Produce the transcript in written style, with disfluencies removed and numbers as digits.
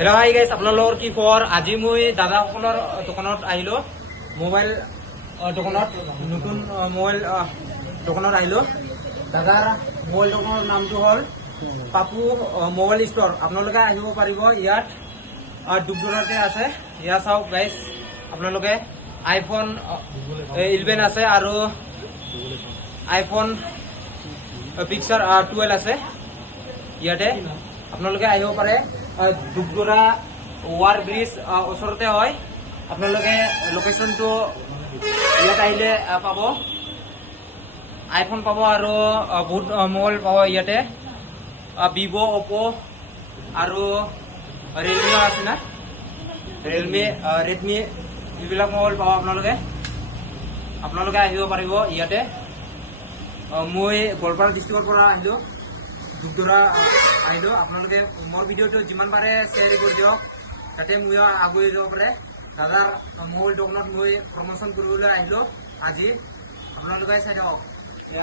Hello' hi guys, আপোনালোকৰ কি খবৰ? আজি মই দাদাসকলৰ দোকানত আহিলোঁ। মোবাইল দোকানত, নতুন মোবাইল দোকানত আহিলোঁ। দাদাৰ মোবাইল দোকানৰ নামটো হ'ল পাপু মোবাইল ষ্ট'ৰ। আপোনালোকে আহিব পাৰিব। ইয়াত দুবদুৰাতে আছে। ইয়াত চাওক গাইছ, আপোনালোকে আইফোন 11 আছে আৰু আইফোন পিক্সাৰ 12 আছে। ইয়াতে আপোনালোকে আহিব পাৰে। দুবদুৰা ৱাৰ ব্ৰিজ ওচৰতে হয়। আপোনালোকে লোকেশ্যনটো ইয়াত আহিলে পাব। আইফোন পাব আৰু বহুত মোবাইল পাব ইয়াতে। ভিভ', অপো আৰু ৰিয়েলমি আছে না, ৰিয়েলমি, ৰেডমি, এইবিলাক মোবাইল পাব আপোনালোকে আহিব পাৰিব ইয়াতে। মই গোৱালপাৰা ডিষ্ট্ৰিক্টৰ পৰা আহিলোঁ, দুবদুৰা আহিলোঁ। আপোনালোকে মোৰ ভিডিঅ'টো যিমান পাৰে শ্বেয়াৰ কৰি দিয়ক, যাতে মই আগুৱাই যাব পাৰে। দাদাৰ মোবাইল দোকানত মই প্ৰমোশ্যন কৰিবলৈ আহিলোঁ আজি। আপোনালোকে চাই থাকক।